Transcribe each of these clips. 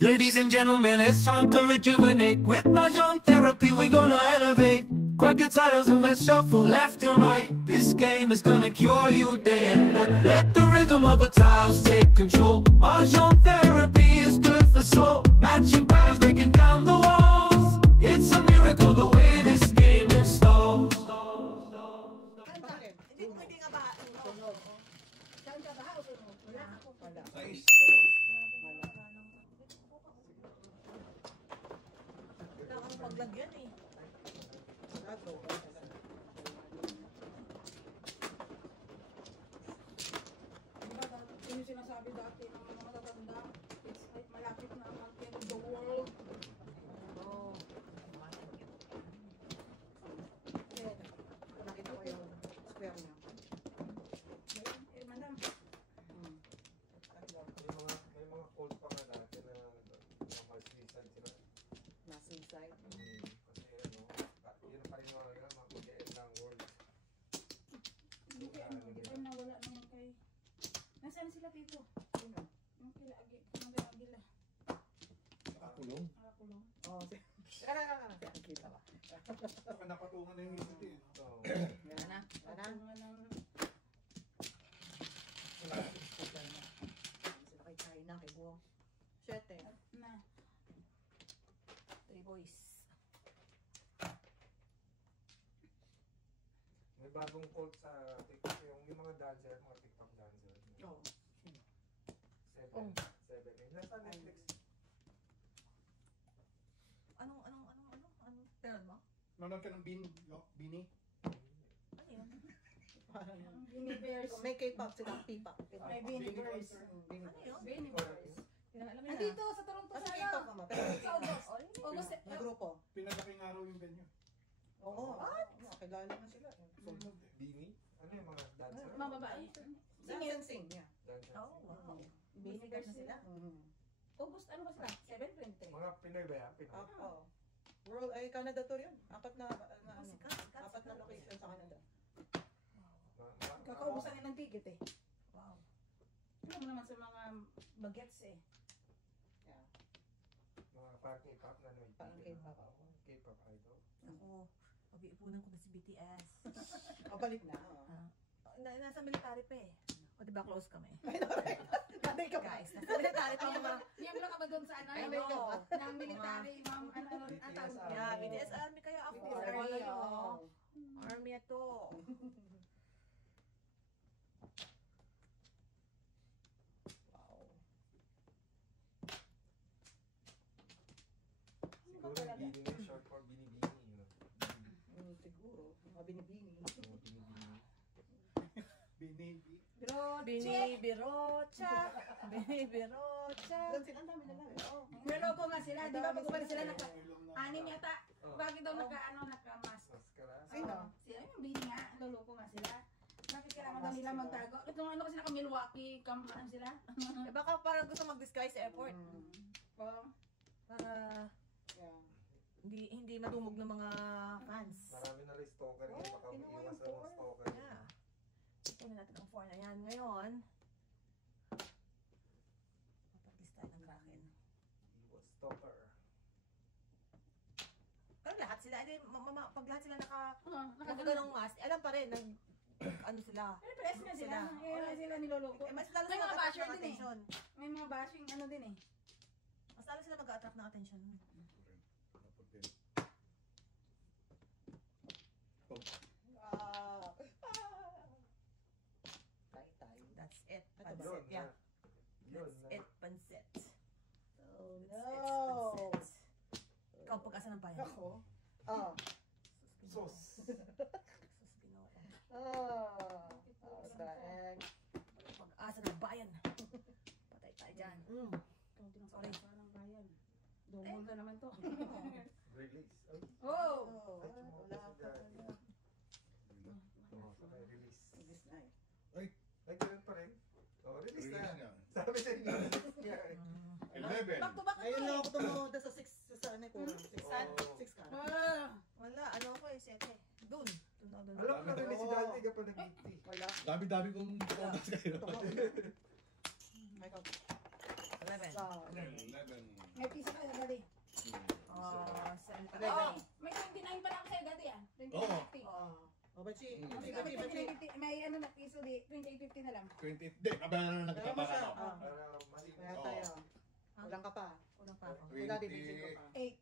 Ladies and gentlemen, it's time to rejuvenate. With Mahjong therapy, we're gonna elevate. Grab your titles and let's shuffle left and right. This game is gonna cure you day and night. Let the rhythm of the tiles take control. Mahjong therapy is good for soul. Matching patterns, breaking down the walls. It's a miracle the way this game installs. Hindi ko pwedeng abahain. Saan ka ba? O sunod? Wala ako. Wala. Wala kang paglagyan eh. Yung sinasabi dati ng mga matatanda, it's like malapit na ang end of the world. Oo. Yan. Nakita ko yung square niya. Eh, madam, May mga cold pa nga natin na maslisan sila. Nasa inside. Kasi yun pa rin mga mag-end ng world. hindi kayo nawala naman kay... Nasaan sila dito? Sino? Yung kila Agila. Nakakulong. Nakakulong. Oo. Nakita ba? Saka napatungan na yung isip eh. Yan na. Wala. Sila kay China, kay Buong. 7. Na. 3 boys. May bagong cold sa TikTok. Yung mga dancer, mga TikTok dancer. Oo. 7. Nasa Netflix. Anong? Meron mo? Nanonood ka ng Bini? Ano yun? Ang Bears. May K-pop sila, P-pop. May Beanie Bears. Ano yun? Beanie Bears. Alam mo Andito sa Toronto Ano sa K-pop mama? Pero Sa August. August. na grupo. Pinadaking araw yung venue. Oo. Kilala na sila. Bini? Ano yung mga dancer? Mga babae. Dance and sing. Yeah. Dancer. Oh, wow. Beanie Bears na sila. August, ano ba sila? 7:20. Mga Pinoy ba yan? Pinoy? Oo. World, ay Canada tour yun. Apat na Sikat. apat na location sa Canada. Kakaubusan nila ng ticket eh. Wow. Alam mo naman sa mga bagets eh. Yeah. Mga parang K-pop na ano. Parang K-pop. K-pop idol. Ako, pag-iipunan ko na si BTS. Balik na. Nasa military pa eh. O diba close kami? Patay ka ba? Guys, nasa military pa mga... Miyembro ka ba doon sa ano? Ay, may ka ba? Ng military, ma'am, ano, ang tawag ko? Yeah, BTS Army kaya ako. BTS Army, oo. Army ito. Wow. Siguro yung Bini na short for Bini-Bini. Siguro. Mga binibini. Bini. Binibirocha. Binibirocha. Doon sila, ang dami nila. Oo. Niloko nga sila, di ba? Pag sila anim Ano yata. Bakit daw naka-mask? Maskara. Sino? Sila yung bini nga, loloko nga sila. Bakit kailangan daw nila magtago? Ito ano kasi naka-Milwaukee, ano sila? Eh baka parang gusto mag-disguise sa airport. Oh. Para Yeah. hindi madumog ng mga fans. Marami na rin stalker Oh, yung baka kinuha iwas yung sa mga four. stalker. Yeah. Tingnan natin ang 4 na yan. Ngayon, papag-list tayo ng Kraken. Iwas stalker. Pero lahat sila, pag lahat sila Naka nakaganong mask, alam pa rin, ano sila. Pero press na sila. Kaya sila niloloko. Eh, mas lalo May sila mga mag-attract basher ng din eh. attention. May mga bashing ano din eh. Mas lalo sila mag-attract ng attention. Tay-tay. That's it. Ito ba? Pansit. Yeah. Yun. That's it. Pansit. Oh It's no! pansit. Ikaw ang pag-asa ng bayan. Ako? Oh. Sos. Sus, Ginoo. Oh. What the heck? Pag-asa ng bayan. Patay tayo dyan. Ikaw tinatawag parang bayan. Double na naman to. Release. Ay. Oh! Oh, wala ka pala. Oo, sabay release. This night. Ay, ganun pa rin. Oh, release na. na. Sabi sa inyo. Yeah. 11. Back to back Ngayon lang ako ako tumumunta sa 6 sa ano ko. 6 Oh. ka. Ah! Wala, ano ako eh, 7. Doon. Doon ako doon. Alam ko na release si Dante kapag nag-80. Wala. Dami-dami kong tomas kayo. Michael. 11. So, 11. bachi. May ano na piso di, 28.50 na lang. 20. Hindi, kabayaran na Kaya mo siya. nagkapara. Ah. Para mali. Kaya tayo. Kulang ka pa. Unang pa ako. Kaya dati, busy ka pa. 8.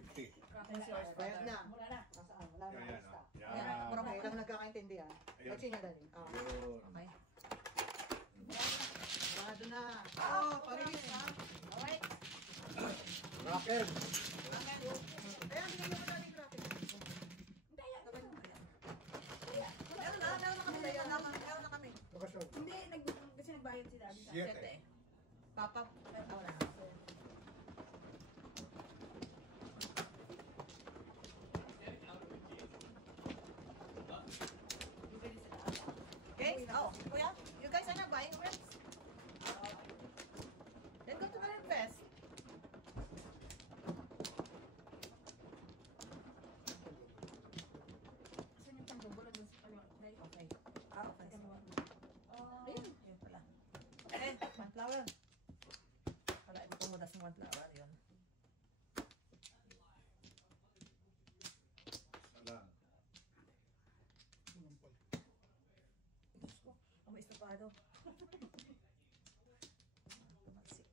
50. Bayad na. Mura na. Saan? Wala na. Yan, Basta. yan. Yan. Yan. Okay, lang nagkakaintindihan. Ayun. Bachi niya dali. Yun. Okay. Sarado na. Oh, parilis ha. Alright. Rocker. Kaya hindi mo na yung graphic. Meron na kami. Meron na kami. Bakasyon. Hindi, kasi nagbayad si Daddy. Siyete. Papa. Wala. Okay? Oh, kuya, you guys are not buying rents? Then go to the rent fest. Saan yung panggugulo doon sa ano? Okay. Ah, okay. Oh, Ayun, yun pala. Eh, one flower. Wala, hindi ko mudas ng one flower. Yun. Salang. Diyos ko, amoy estopado. Tumaksik.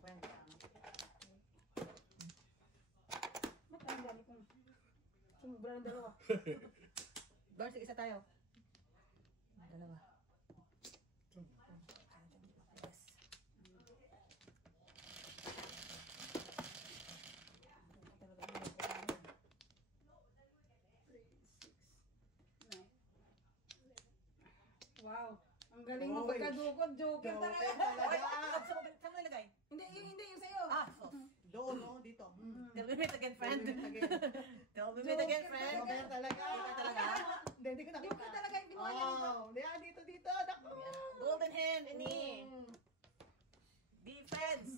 Kwenta. ba't ang dami kong sumubra ng dalawa? Dorsey, isa tayo. Dalawa. Yes. Wow. Ang galing mo Oy. pagkadukot. Joker talaga. Wait, saan mo nilagay? Hindi yung sa'yo. Ah, sos. Doon, no? Dito. Till we meet again, friend. Again. Till we meet again, friend. Joker talaga. Joker talaga. Hindi, hindi ko nakita. Joker talaga yung ginawa niya dito. Wow. Yan, dito. Naku. Golden hand, ini. Be friends.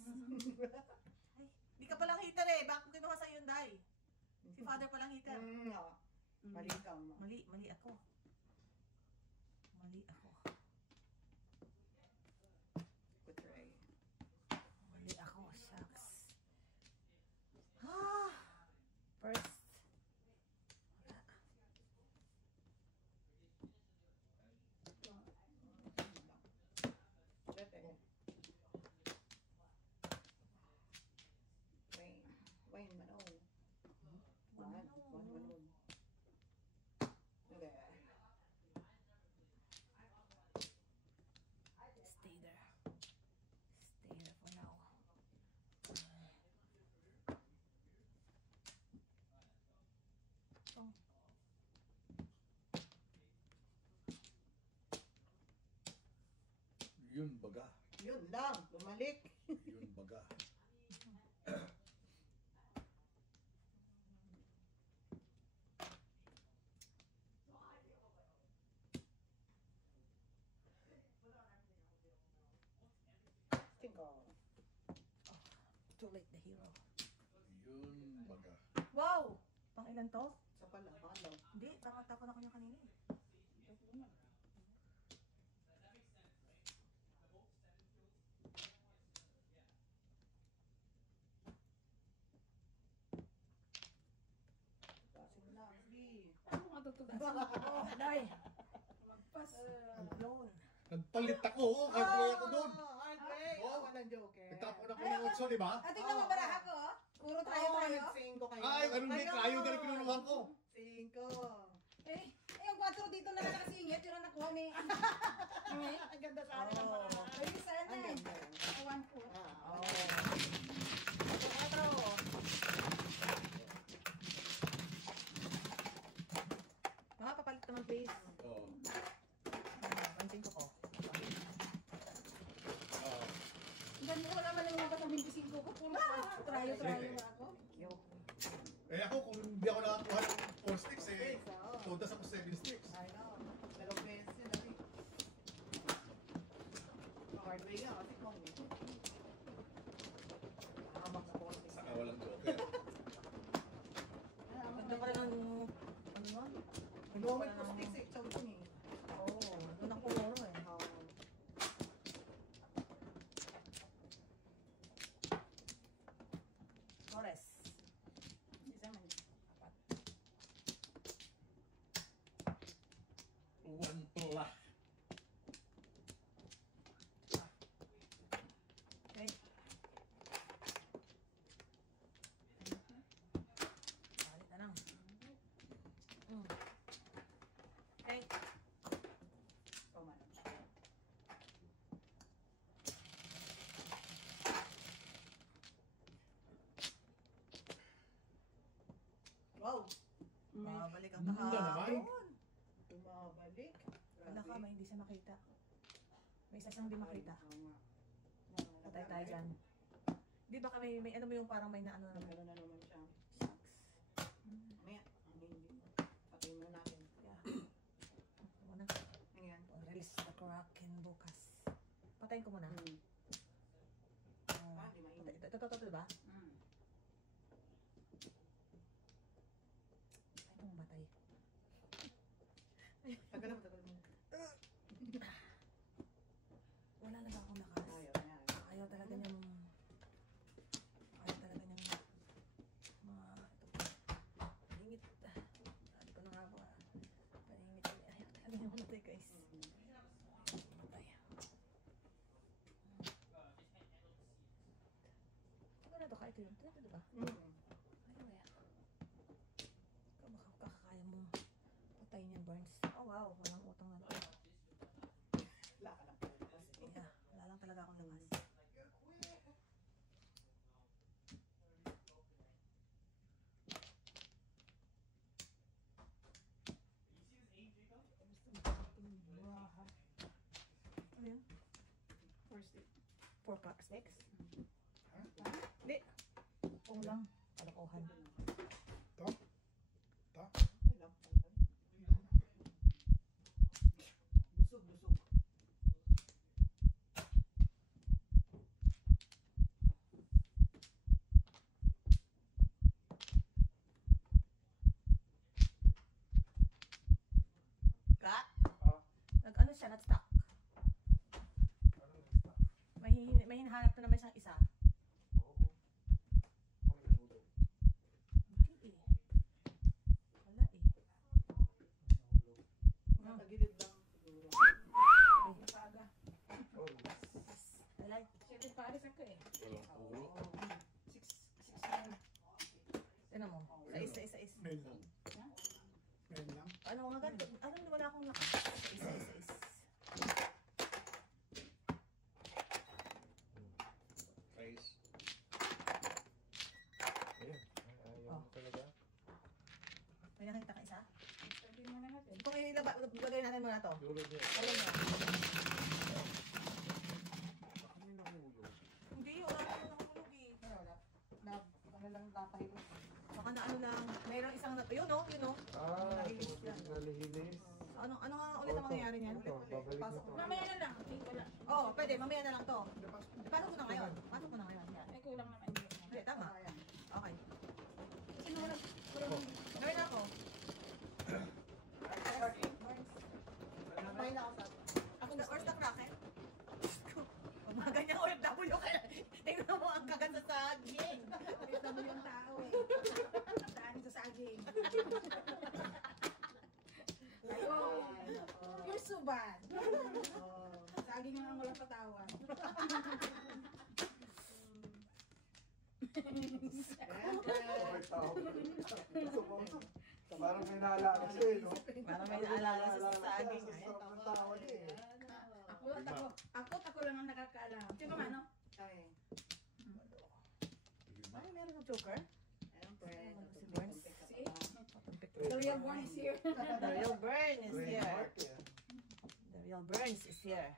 Ay, di ka palang hitter eh. Bakit mo kinuha sa Hyundai? Si father palang hitter. Oo. Mali ka mo. Mali ako. Mali ako. Good try. Mali ako, shucks. Ah, first. Wala. Siyete. Wayne Mano. One. Okay. Stay there. Stay there for now. Oh. Yun baga. Yun lang. Bumalik. Yun baga. Cinco. Too late, the hero. Yun baga. Wow! Pang ilan to? Isa pala. Pangatlo. Hindi, tapon ako yung kanina eh. Pasin mo na. Sige. Ano nga tutugas? Oh, Day! Magpas. Alone. Nagpalit ako. Halfway ako doon. Hard way. Oh. Walang joker. Nagtapon ako ng 8, di ba? At tingnan mo baraha ko, oh. Puro tayo. Cinco kayo. Ay, ano hindi? Kayo na rin pinuluhan ko. Cinco. Eh, yung 4 dito na nakasingit, yun ang nakuha ni... Ang ganda sa akin ang paraan. Ay, sana Ang eh. ganda. Awan ko. Ah, Otro. Mga papalit naman please. Oo. Pansin ko. Ganda ko naman lang mga batang 25 ko. Puro trayo-trayo na ako. Eh ako, kung hindi ako nakakuha ng 4 sticks, eh, todas ako 7 sticks. I know. Dalawang beses yun. Dali. Hard way nga kasi kung nakamak sa konti. Saka walang joker. Ganda pa rin ng... Ano yun? Gawin ko sticks eh. Chow yun eh. Oo, doon ako pumuro eh. bumabalik ang Ganda naman. kahapon. Tumabalik. Wala ka, may hindi siya makita. May isa siyang hindi makita. Patay tayo dyan. Di ba kami, may ano mo yung parang may naano na. Nagkaroon na naman siya. Mamaya, hindi. Patayin mo natin. Yeah. Muna. Ayan. Release the Kraken bukas. Patayin ko muna. Di mainit. Ito, diba? Ay, pumatay. Tagal mo, tagal mo. Wala na ba akong lakas? Ayaw na yan. Ayaw talaga niyang paningit. Sabi ko na nga ba, paningit. Ayaw talaga niyang mamatay, guys. Mamatay. Ano na to? Kahit yun. Ito, diba? Ayaw. Kakakaya mo patay niyan, Burns. Oh, wow. Walang utang na to. Wala ka lang palakas. Yeah, wala lang talaga akong lakas. Ano yun? First day. 4 packs next? Hindi. Oo lang. Kalokohan. Okay lang. Busog, busog. Ka? Nag-ano siya? Nag-stuck. Anong gusto? May hinahanap na naman siyang isa. Oo. Kami nahulog. Hindi eh. Wala eh. Nahulog. Nakagilid lang. Siguro. Napaga. Oh, Wala. Siyempre pares ako eh. Tinan mo. Isa. Mail lang. Mail lang. Ano nga agad? Ano wala akong lakas. Isa. Guys. ayun. Ayaw mo talaga. May nakita ka isa? Sabihin mo na natin. Kung ilagay natin muna to. Lulog niya. Alam mo. Kami nahulog. Hindi, wala akong nahulog eh. Ano lang napahilot. Baka na ano lang. Mayroong isang yun oh. Nalihilis. Ano nga ulit ang mangyayari niyan? Ito, babalik na to. Mamaya na lang. Hindi ko lang. Oo, pwede. Mamaya na lang to. Pasok ko na ngayon. Yan. Ay, kulang naman. Hindi, tama. Okay. Sino wala? Gawin na ako. Patay na ako sa Ako na, where's the Kraken? Pag mga ganyang OFW kaya, tingnan mo ang kagat sa saging. Kita mo yung tao eh. Saan sa saging. Ayun. You're so bad. Saging nga ang walang patawan. Okay, tao. Parang may naalala siya eh, no? Parang may naalala sa saging. Sarap ng tao niya eh. Ako lang ang nakakaalam. Sino man, no? Ay, Ay, meron ng joker? siyempre. Si Burns. The real one is here. The real Burn is here. Trademark eh. The real Burns is here.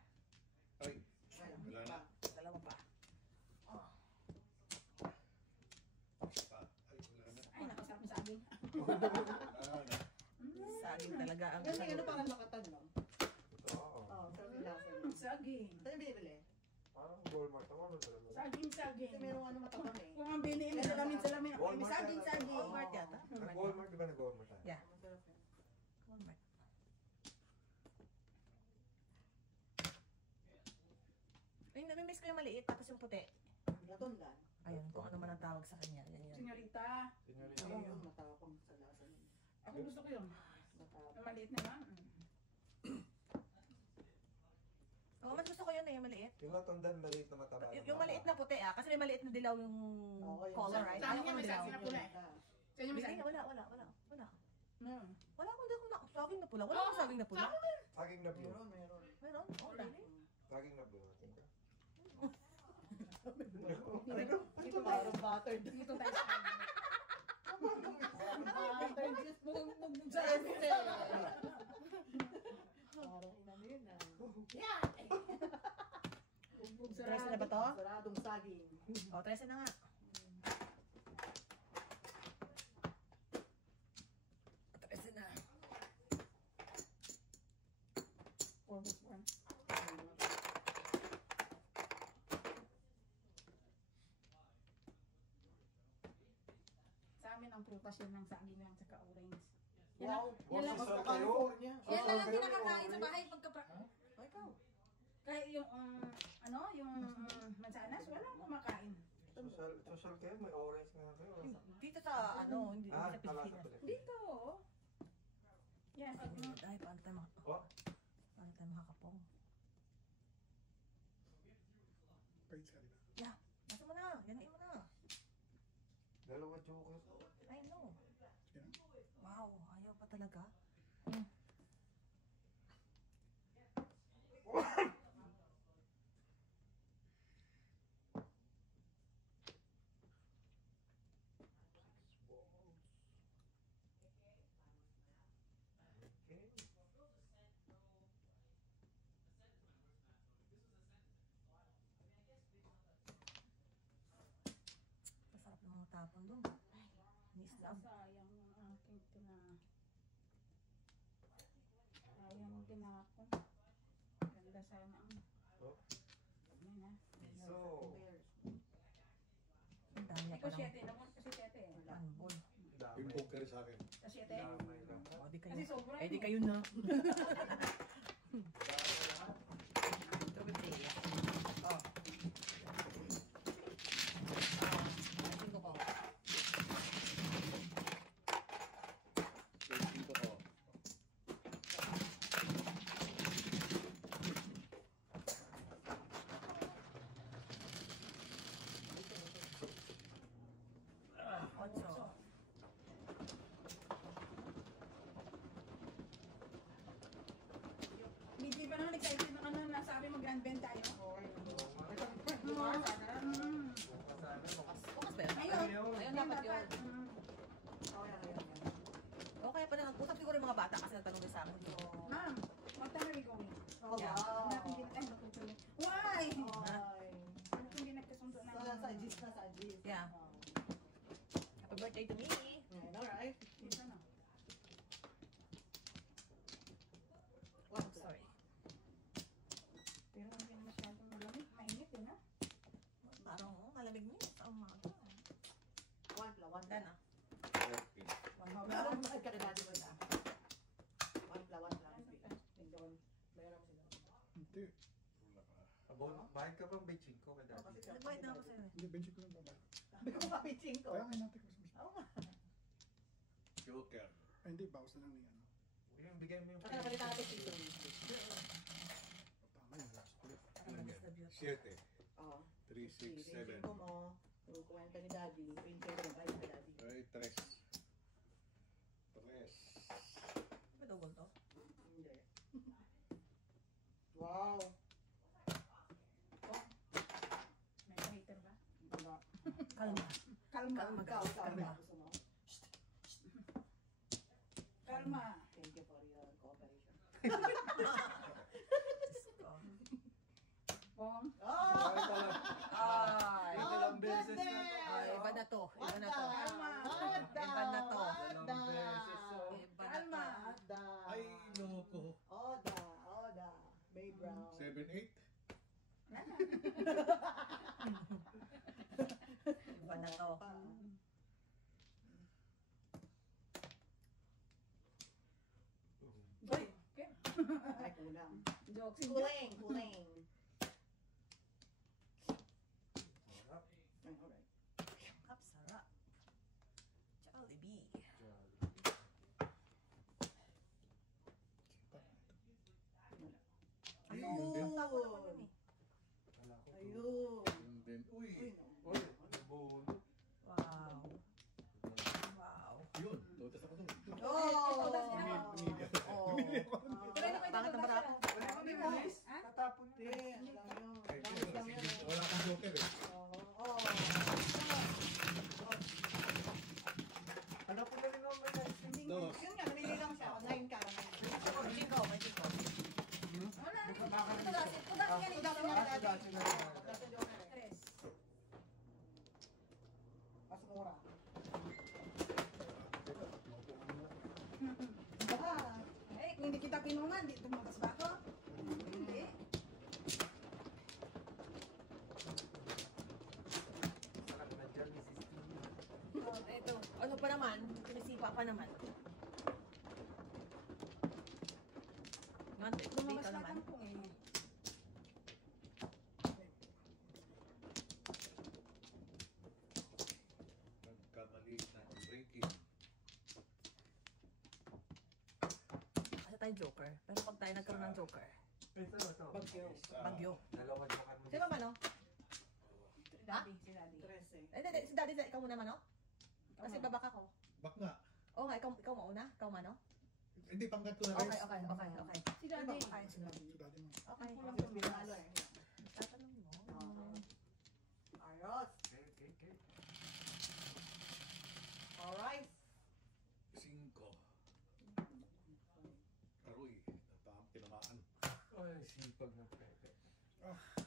Ay. Wala na. Dalawa pa. Ay, nakasarap sa saging. Saging talaga ang Kasi ano parang makatan lang. Oo. Oo, sarap yung lasa niya. Saging. Saan yung binibili? Parang Walmart. Tama mo talaga. Saging. Kasi merong ano matabang eh. Kung ang biliin mo, salamin. Ako, may saging. Walmart yata. Nag-Walmart, di ba nag-Walmart tayo? Yeah. Masarap eh. Walmart. Ay, nami-miss ko yung maliit tapos yung puti. Latundan. Ayun, kung ano man ang tawag sa kanya. Yan yun. Senyorita. Sinyorita. Ayun yung matapang sa lasa niya. Ako gusto ko yun. Matapang. Ang maliit na lang. Oo, mas gusto ko yun eh, yung maliit. Yung natundan, maliit na mataba. Yung maliit na puti ah, kasi may maliit na dilaw yung Oo, yung color, right? sa Ayaw akin ko may ng dilaw. saging na pula eh. Sa inyo may Hindi, saging. wala. Hmm. Wala akong saging na pula. Wala akong saging na pula. Saging na blue. Meron. Meron? Oh, really? Saging na blue. Dito parang buttered. Dito tayo sa saging. Just Jesse! Parang ina yun ah. Yan! 13 na ba to? Saradong saging. O, 13 na nga. Na. 4 plus 1. Sa amin ang prutas yun ng saging lang saka orange. Wow. Yan lang, Wow, California. yan lang ang kinakakain sa bahay pagka Ay, ikaw. kahit yung yung mansanas, walang kumakain. Social kayo, may orange nga kayo. Dito sa, hindi sa Pilipinas. Dito, oh. Yes. Ay, paano tayo Oh, paano tayo makakapong? Page ka rin. Yeah, nasa mo na, ganain mo na. dalawa jokers. I know. Sige na. Wow, ayaw pa talaga. Okay. Masarap ng mga tapon doon. Miss love. Sayang yung aking sayang yung tinapon. Ganda sana ang Oh, ano na. so, Ang dami niya Ikaw pa ng 7, naman kasi 7. anbol. damay. Bimbog ka rin sa akin. Sa 7. Damay lang. O, di kayo. Kasi sobra. Eh, di kayo na. Oh. Tingko ko. Dito ko. Otso. Hindi pa naman excited na nasabi mag-grand bend tayo. Bukas sana, Bukas ba yun? Ayun. Ayun dapat yun. Oh, O kaya pa nag-usap siguro yung mga bata kasi natanong din sa akin. Ma'am, what time are we going? Oh, Yeah. wow. Natutuloy. Why? Ay. Bakit hindi nagkasundo na? Sa Gis na, sa Gis. Yeah. Happy birthday to me. I know, right? Isa na. What? Sorry. Pero hindi na masyadong malamig. Mainit yun, ha? Parang malamig mo yun sa umaga. One Wala na. Meron ba ka rin natin mo na? One pla. Tingnan. Meron sila. Hindi. Wala ka. Abon, mahal ka bang bitching ko kay daddy? Nag-bite na ako sa'yo eh. Hindi, benching ko lang ba? Sabi ko mapitsing ko. Kaya ngayon natin ko sa mas. Oo nga. Joker. Ay, hindi. Bawas na lang ni ano. Yung bigay mo yung Saka napalitan natin dito. Tama yung last ulit. Parang mas na beauty. 7. Oo. 3, 6, 7. Ko mo. Yung kuwenta ni Daddy. Yung kaya ng bike ni Daddy. Ay, 3. 3. May double to. Hindi. Wow. May hater ba? Wala. Kalma. Kalma. Kalma Ikaw, guys. ikaw. Kalma. Gusto mo? Kalma. Thank you for your cooperation. Diyos ko. Pong. Oh! Ay. Dalawang beses na to. Ay, iba na to. Iba na to. Iba na to. Dalawang beses, so. Iba na Kalma. to. Oda. Ay, loko. Oda. Bay Brown. 7, 8. Iba na to. Uy. Okay. Ay, kulang. Jokes. Kuling. Sarap. Ay, alright. Kapsarap. Jollibee. Ayun. Tapos naman yun eh. Wala ko. Ayun. And then, uy. Uy, no. Uy, nabulo. Wow. Wow. Yun. Totas ako doon. Oh! Totas niya. Bumili ako. Oh. Bumili ako. Pero ano kayo Bakit naman ako? Wala kami bulis. Ha? Tatapon na. Din. hindi kita pinungan, di tumakas ba ako? Hindi. Sarap na dyan, Mrs. T. Ito, ano pa naman? Pinisipa pa naman. Mante, Tumakas dito na naman. tampong eh. Nagkamali na ang breaking. Kasi tayo joker. Pero pag tayo nagkaroon ng joker, Ito na to. bagyo. Dalawa joker mo. Sino man, no? Si Daddy, si Daddy. Hindi, si daddy, ikaw muna man, no? Kasi babaka ko. Bak nga. Oo nga, ikaw mauna? Ikaw man, no? Hindi, pangkat ko na Okay, rin. okay. Si Daddy. Okay, Si daddy mo. Okay. Ako lang tumalo eh. Tatanong mo. Ayos. Okay. Alright. 5. Aroy, tinamaan. Ay, sipag ng pepe. Tinamaan.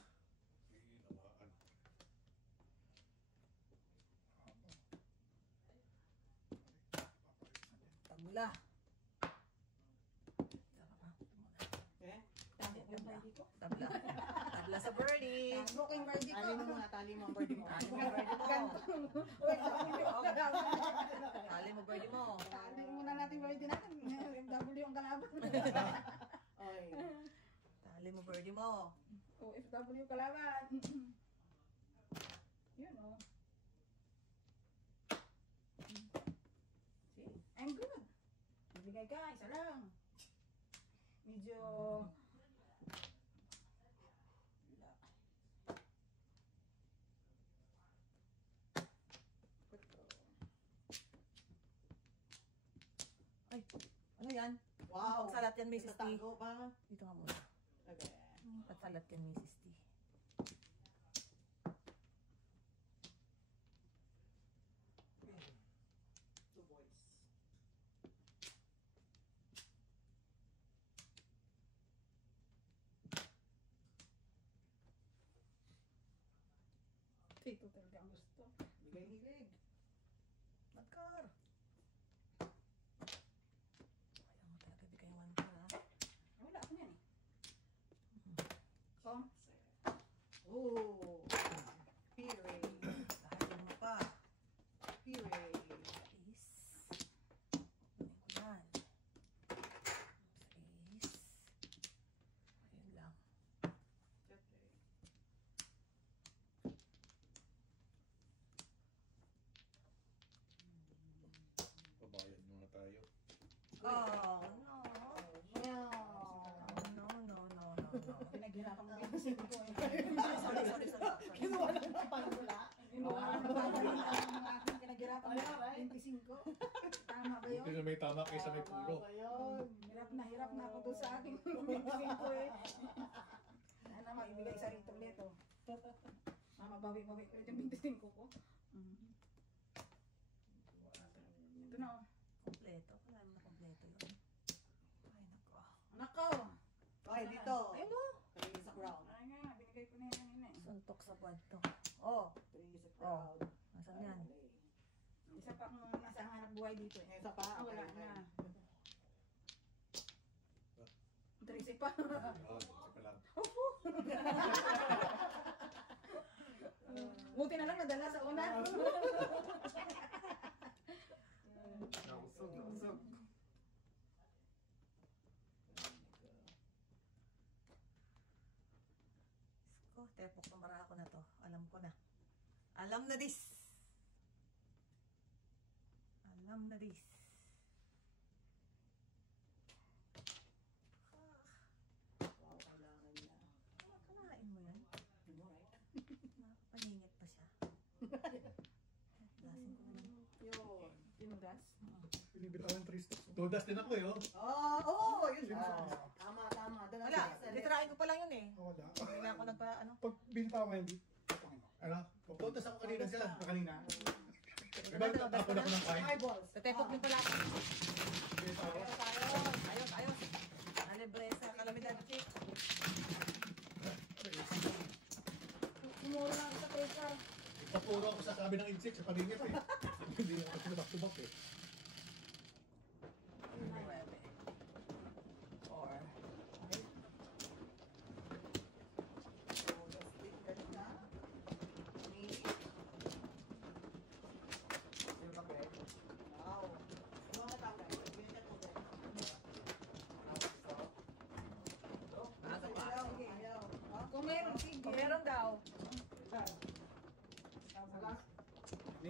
Tabla. Okay. Tabla. Tabla sa birdie. Booking birdie ko. Tali mo muna, tali mo ang birdie mo. Tali mo birdie mo. Wait, Tali mo birdie mo. tali muna natin birdie natin. MW ang kalaban. Oy. Tali mo birdie mo. OFW kalaban. Yun oh. See? I'm good. Bibigay ka, isa lang. Medyo... Ay, ano yan? Wow. Pagsalat yan, Mrs. T. Tago pa. Dito nga muna. Okay. Pagsalat yan, Mrs. T. Two boys. Ito talaga ang gusto. Bigay hilig. Magkar. Ayaw mo talaga bigay yung magkar, ha? Wala ako yan eh. So, Ooh. Pire. Lahat mo pa. Pire. Please. Kunin ko yan. Please. Ayun lang. Okay. Pabayad muna tayo. Oh, no. Meow. No. pinaghirapan mo 25 ko eh. Sorry. Kinuha lang ng panula. Kinuha ng aking pinaghirapan mo 25. Tama ba yun? Hindi na may tama kaysa may puro. Tama ba yun? Hirap na ako doon sa aking 25 eh. Ano naman, ibigay sa rito ulit oh. Mama, bawi-bawi ko ulit yung 25 ko. Ito na oh. Kompleto. Wala naman na kompleto yun. Ay, nako. Nako! Okay, dito. Ayun o. Three is a crowd. Ay nga, binigay ko na yan kanina eh. Suntok sa buwan to. Oh, Three is a crowd. nasan yan? Isa pa akong nasa hanap buhay dito eh. Isa pa? Wala Okay, na. okay. Tracy pa. Ah, isa lang. Buti na lang nadala sa una. Nausog. Ko, tepok na mara ako na to. Alam ko na. Alam na this. Alam na this. Wow, kailangan na. Kanain mo yan. Ano, right? Nakapalingit pa siya. Lasin ko na lang. Yun. Tinugas. Pinibitawan 3 stocks. Todas din ako eh, oh. Oo, yun. Tama. Doon Wala, litirain ko pa lang yun eh. Wala. Hindi na ako nagpa, ano. Pag binitaw ko hindi. Ano? Todas ako kanina sila. Kanina. Diba ako na ako ng kain? Eyeballs. Tatepok din pala ako. Binitaw ko. Ayos. Nalibre sa kalamidad, chick. Umura lang sa presa. Papuro ako sa sabi ng insect sa palingit eh. Hindi na ako back to back eh.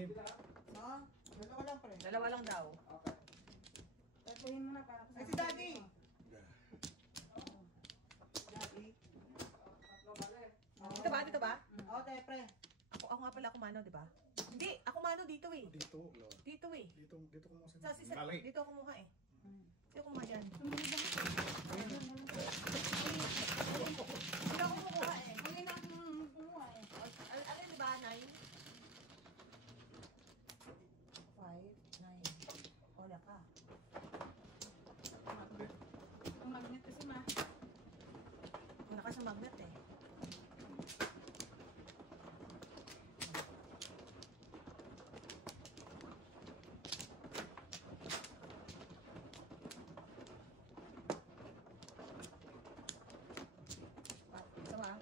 anim. Ha? Dalawa lang pre. Dalawa lang daw. Tatuhin mo na para Ay, si Daddy! Daddy. Dito ba? Dito ba? Oo, tayo pre. Ako nga pala kumano, di ba? Hindi, ako mano dito eh. Dito. Dito eh. Dito ko mo Sa sisa, Malay. dito ako kumuha eh. Dito ako kumuha dyan. Dito ako kumuha eh. Huli na ang kumuha eh. Alin di ba? 9? 5, 9. Wala ka. Ang magnet kasi ma. Wala ka sa magnet eh. Ito ba?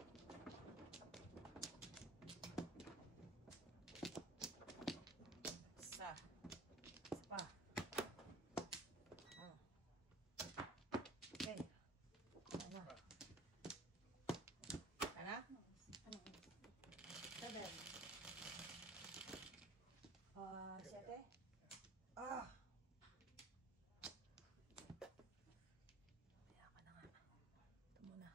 Isa. Isa pa. Ah. Okay. Ano? Ano? 7. 7. Ah! Kaya ka na nga. Ito muna.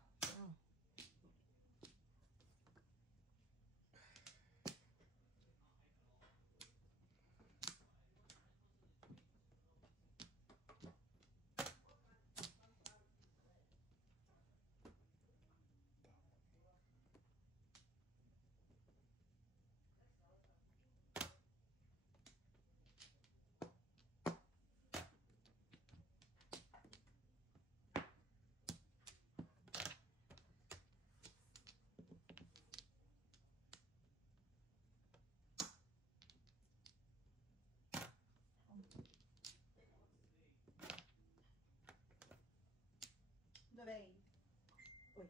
Dabay. Uy.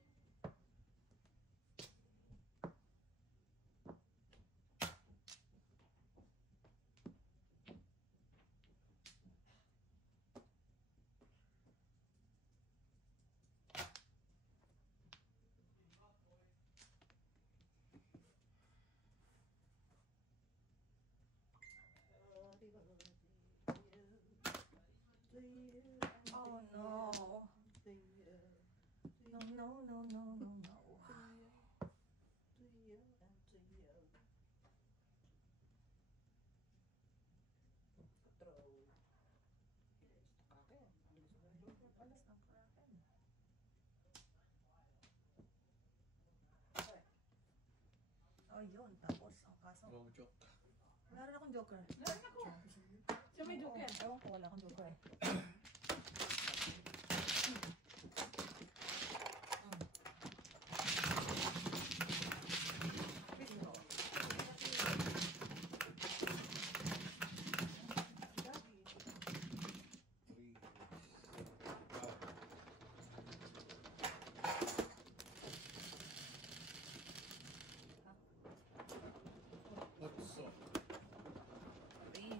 Oh no. No, no, no, no, no, no. Alas ng kraken. Oh, yun. Tapos, ang kaso. joke. Wala rin akong joker. Meron ako. Siya may joker. Ewan ko, wala akong joker eh. What's up? Green.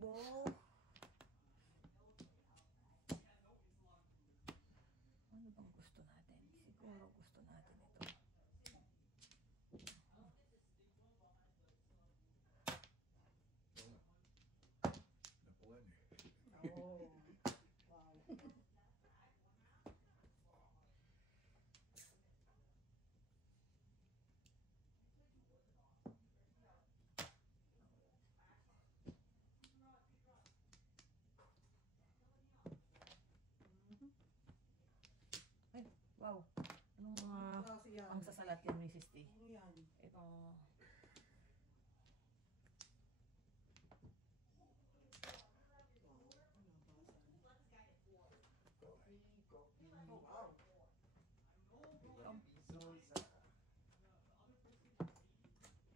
table. Ano bang gusto natin? Siguro gusto natin ito. Napuan eh. Oh. Wow. Wow. Anong mga Kasi yan. ang sasalat yan, Mrs. T? Ano yan? Ito. Oh, wow. Thank you naman. Lord. Thank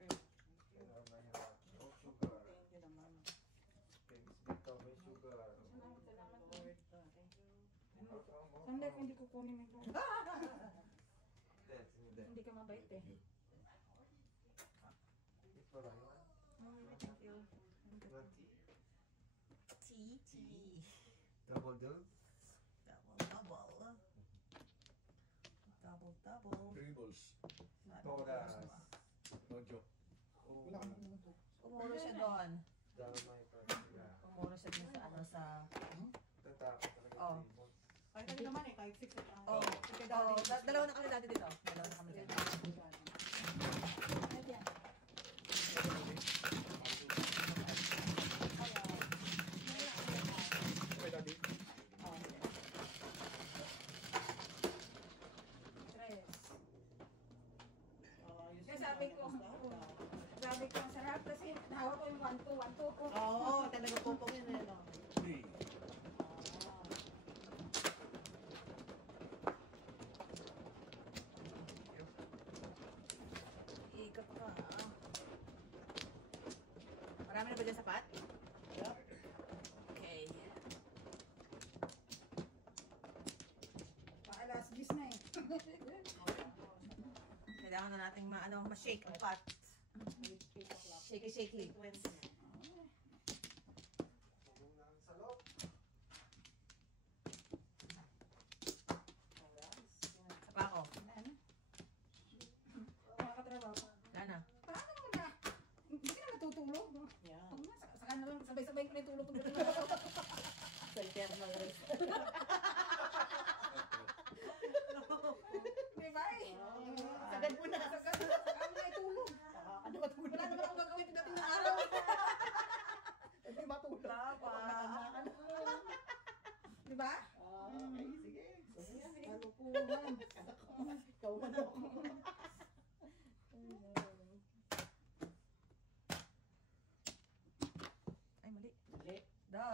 you. Sandali, hindi ko kunin ito. Hindi ka mabait eh. Thank you. Tea. Double dose? Double. Double. Dribbles. Toras. No joke. Wala ka naman ito. Kumuro siya doon. Damay pa sila. Kumuro siya dun sa ano sa... Tatakot talaga Oh. yung tables. Kahit ano naman eh, kahit 6 at Oh, dalawa na kami dati dito. Dalawa na kami dito. Okay, daddy. Kaya sabi ko, ang sarap kasi hawak ko yung 1-2 ko. Oo, talaga pupong yun eh. No? Hey. Ikot ka. Marami na ba dyan sapat? Okay. Paalas 10 na eh. Kailangan na nating ma-shake ang pot. Shake liquids. Sa loob. Sa pa ako. Nakakatrabaho ko. Wala na. Paano mo na? Hindi ka na natutulog. No? Yeah. Saka na lang, sabay-sabay ko na itulog. Sa thermal rest. Di ba eh? Sagad mo na. Saka na itulog. Ano ba tulog? Wala naman akong gagawin pagdating ng araw. Hindi matulog. Di ba? Okay, sige. Kalukuhan. Ikaw man ako. Ay, mali. Mali. Da.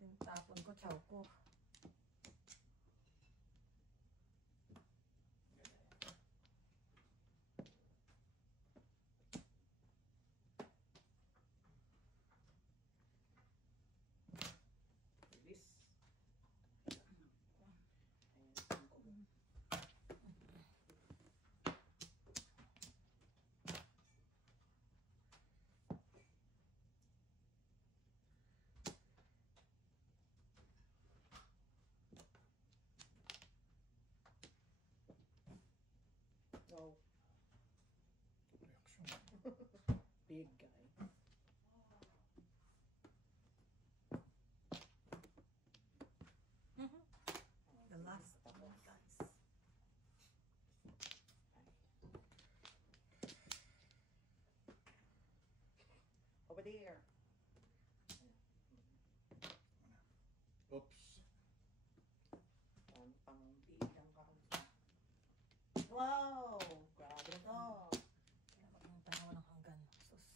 Yung tapon ko, chow ko. Release. Wow, Reaction. big guy. The last one, guys. Over there. Oops. Pang-bilang ka. Wow! Grabe na to. Kaya wag mong tanaw ng hanggan. Sus.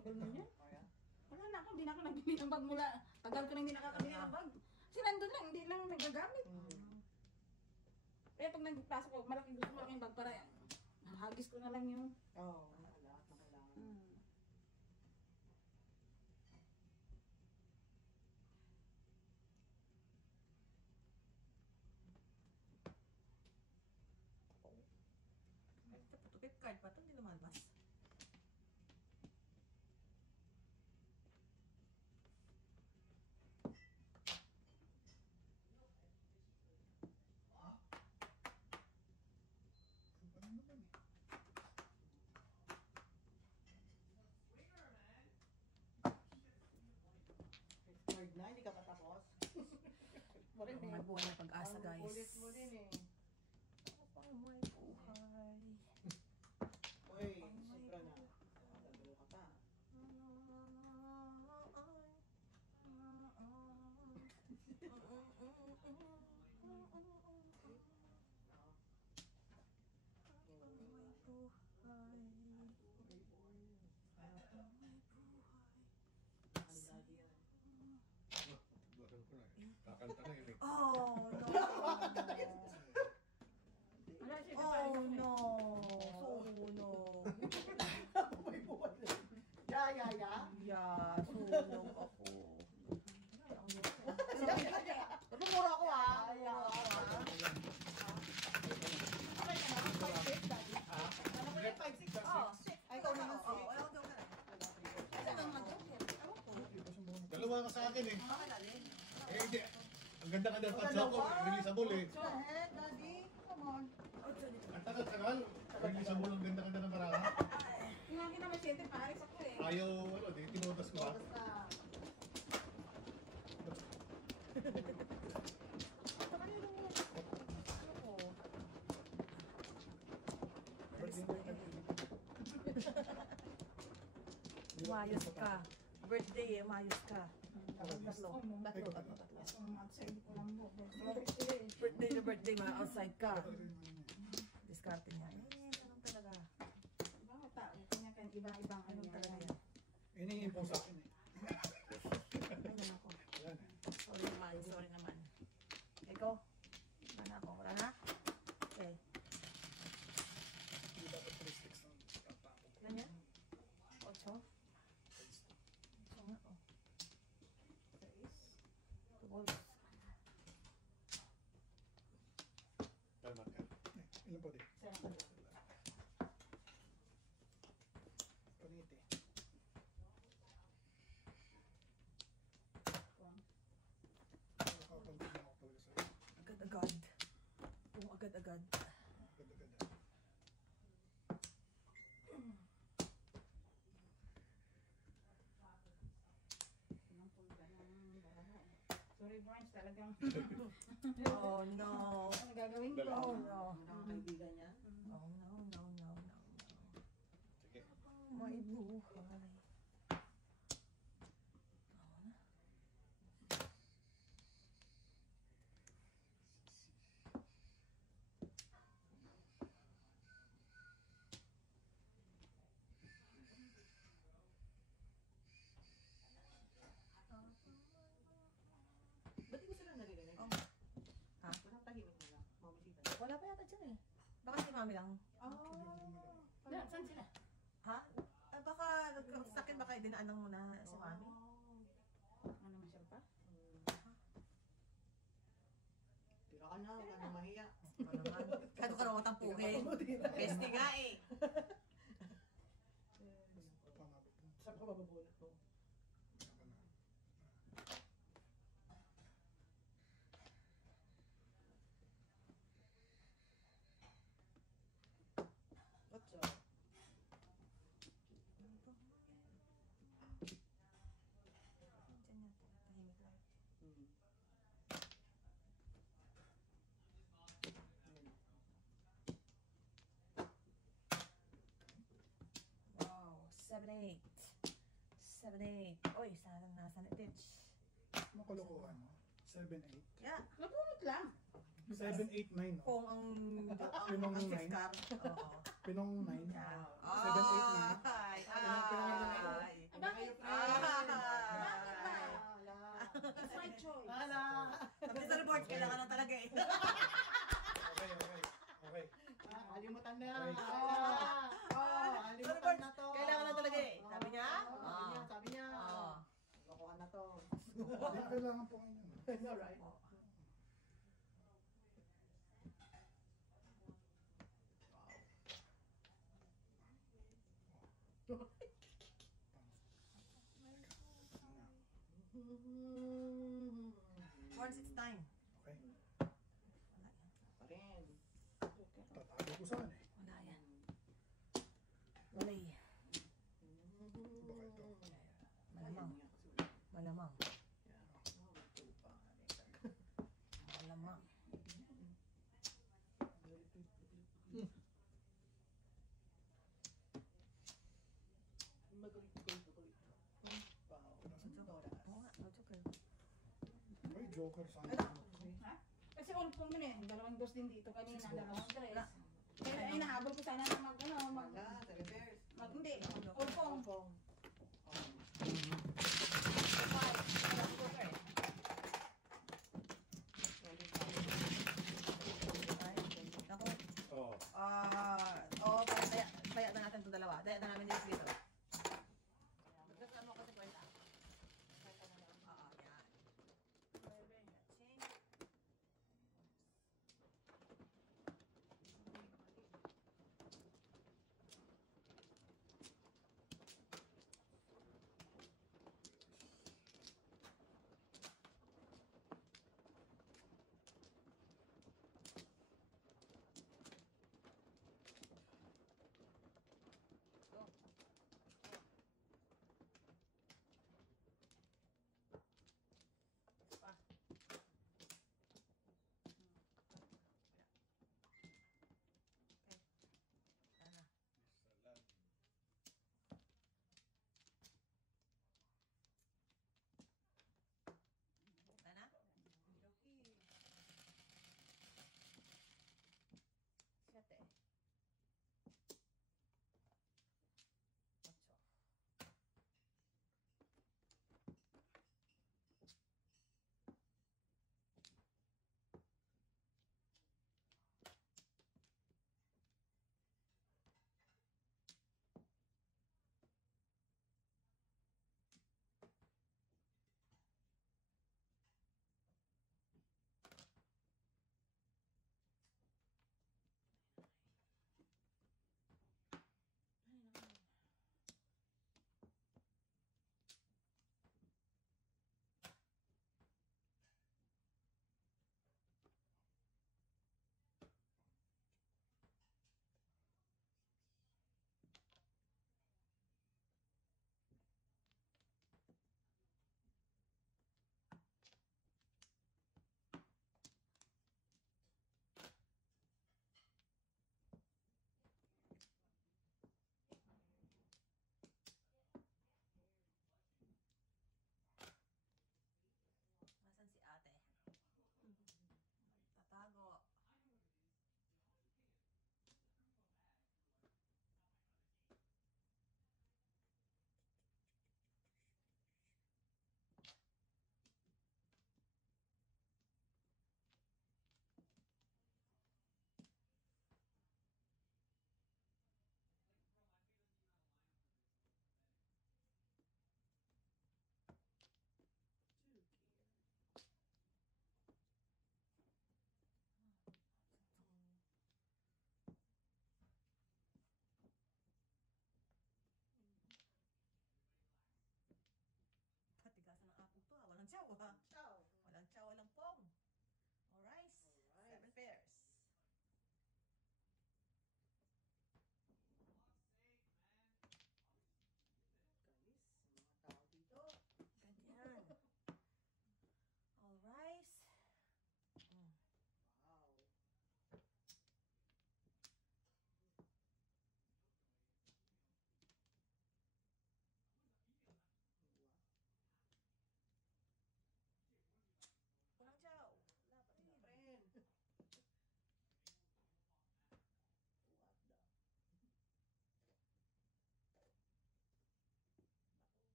Tagal mo niya. Wala na ako, hindi na ako nagbili ng bag mula. Tagal ko na hindi nakakabili ng bag. Kasi nandun lang, hindi lang nagagamit. Kaya pag nagpasok ko, malaking gusto malaking bag para hagis ko na lang yung... Oo, lahat na kailangan. Tupit card pa ito, hindi lumalabas. Third na, hindi ka pa tapos. May buhay na pag-asa, guys. Ulit mo din eh. Pang may buhay. Uy, sobra na. Nagalo ka pa. Basan ko na eh. Kakanta na yun eh. Oh, no. Wala siya Oh, no. Sunog. May buwan lang. Ya. Yeah, sunog ako. Mura ako ah. Ya. Ano ko yung 5-6? Oh, Ay, ikaw naman oh, 6. ayaw daw ka na. Kasi ang mag-joker. Ewan ko. Dalawa ka sa akin eh. Okay na din. Eh hindi. Ang ganda-ganda ng pants ako. Releasable eh. Go ahead, daddy. Come on. Ang tagal-tagal. Releasable ang ganda-ganda ng baraka. Yung akin naman siyempre, paaris ako eh. Ayaw, ano, di tinutas ko ah. Basta. Umayos ka. Birthday eh, umayos ka. Tatlo. Outside ko lang po. Birthday na birthday, mga outside ka. Discarte niya. Ganun talaga. Ibang tao, kanya-kanya ibang-ibang ano Ganun talaga talaga. yan. Inihin po sa akin eh. Ay, naman ako. Wala na. Sorry naman. Ikaw? Wala na ako. Wala na? Okay. Hindi dapat 3-6 ang tatapos. Ilan yan? 8? Oo nga, oh. Tubos. Tama ka. Ilan po din? Paniti. Nakakapagod ako talaga sa'yo. Agad-agad. Oo, agad-agad. Ganda-ganda. Sorry, Barnes, talagang. Oh, no. Ano gagawin ko? Oh, no. Ang kaibigan niya. Oh, no. Sige. May buhay. Ba't hindi sila narinig? Oh. Ha? Walang tahimik nila. Mamisita. Wala pa yata dyan eh. Baka si mami lang. Wala, saan sila? Ha? Ah, baka sakit baka dinaanan mo na si mami. Ano naman siya pa? Tira ka na, wala nang mahiya. Ano naman? Kano ka naman tampuhin? Peste nga eh. Pamabot mo. Saan ka mababunot mo? What's up? Diyan yan. Tahimik lang. Wow. 7-8. 7-8. Uy, sana nasa ditch. Makalokohan mo. 7-8. Yeah. Nabunot lang. 7-8-9 no? Kung ang Pinong ang 9. fifth car. Oo. Pinong 9. Yeah. 7-8-9. Ay, Pinong 9. ay. Bakit? Ah. Bakit ba? Ala. It's my choice. Ala. Sabi sa report, kailangan na talaga eh. Okay, okay. Okay. Alimutan na. Okay. Alimutan na to. Kailangan na talaga eh. Sabi niya? Sabi niya. Oo. Lokohan na to. Hindi kailangan po ngayon. Alright. Once it's time. Okay. Pa rin. Tatago ko saan eh. Wala yan. Wala eh. Baka ito. Malamang. Malamang. Malamang. Oo nga, no joker. May joker saan. Ha? Kasi ulpong man eh. Dalawang dos din dito kanina. Dalawang tres. Kaya ay nahabol ko sana na Wala, sa reverse. hindi. Ulpong. Pong. Ako, Oo. kaya na natin itong dalawa. Kaya na namin yung dito. Magkasama ko sa kwenta. Oo, yan. Change.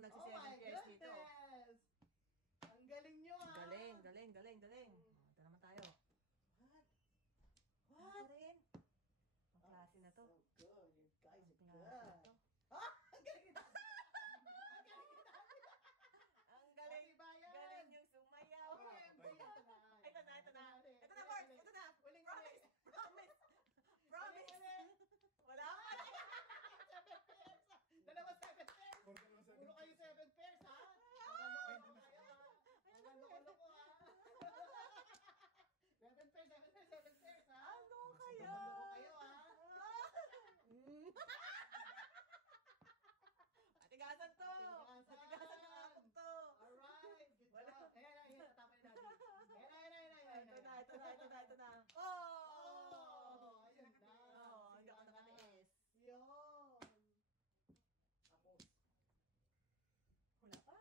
mga nagsi-7 years dito. goodness! Ang galing nyo ah! Galing. Ito naman tayo. What? What? rin. Ang klase na to. So good. You guys are Ang klase na good. to. Ah! Ang galing nyo! Ang galing nyo! Ang galing. Happy bayan! Galing yung sumayaw. OMG! Ito na. Ito na. Ito na, Ulit, Mark. ulit. Ito na. Uling Promise. Promise. Promise. Ulit. Wala pa. 7 pairs! Dalawa 7 pairs! Puro kayo 7 pairs ha? Magano kayo ha? Magano ha? 7 pairs, 7 pairs, 7 pairs ha? Ano kaya? Magano kayo ha? Patigasan to. Patigasan. Patigasan ng akong to. Alright, good Wala. job. Ayan, tatapon ni Daddy. Ayan. Ito na. Oh, Oh! ayun na. Oh, hindi ako nakatiis. Yun. Tapos. Wala pa.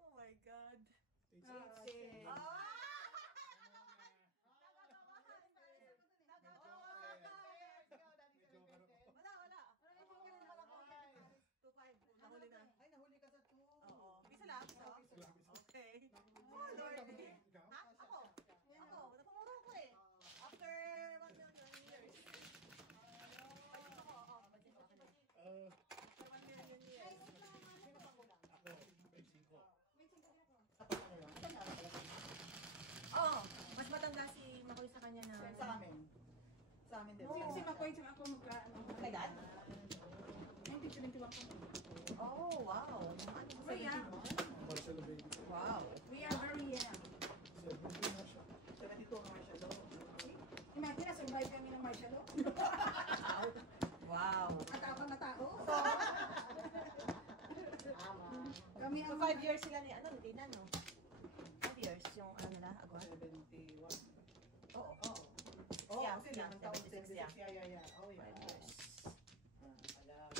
Oh my God. Six. Ah! Ikaw, Daddy, Medyo 7 pairs. Wala. Alright. 2-5. Nahuli na. Ay, nahuli ka sa 2. Oo. Bisa lang. So? Bisa lang. Okay. Nahuli. Oh, Lord. Ikaw? Ha? Ako. Napamuro ko eh. After 1 million years. After 1 million years. Ako, may 5. Oh, mas matanda si Makoy sa kanya na. Sa amin. Sa amin din. Si Makoy tsaka ako Kay Dad? 1971 ko. Oh, wow. So yeah, Marcelo Baby. Wow. we are very young. 17 na siya. 72 ang martial law. Imagine na survive kami ng martial law. Wow. Matapang na tao. Tama. Kami So, ang 5 years sila ni, ano, hindi na, no? 5 years yung, ano nila, agwa? 71. Oo. Oh, Yeah, sila. yeah, Ang taon 76, 76. yeah. Yeah. Oh, yeah. 5 years. Alam.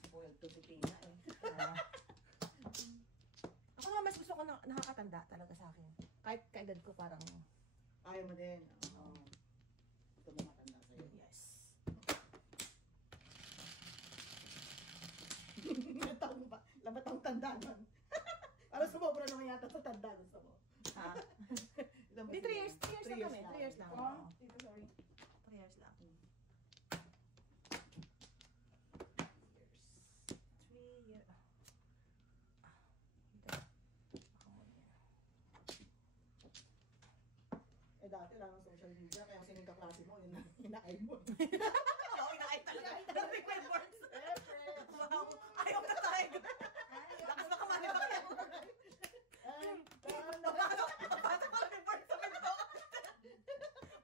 Spoiled to si Tina eh. Ako nga, mas gusto ko na nakakatanda talaga sa akin. Kahit kaedad ko parang, Ayaw mo din. Oo. Ito mo matanda sa'yo. yes. Taon ba? Labat ang tanda nun. Parang sumobra naman yata sa tanda. Gusto mo. Ha? Ilan ba Hindi, sila? 3 years. 3 years lang kami. 3 years lang. Oh, dito sorry. 3 years lang. 3 years. Hindi. Baka muna yan. Eh dati lang ang social media, kaya sining kaklase mo, yun hinaay mo. Oo, inaay talaga. Big red words. Wow. Ayaw na tayo. Lakas na kamali ba yan? Papasok ko lang yung words sa pinto.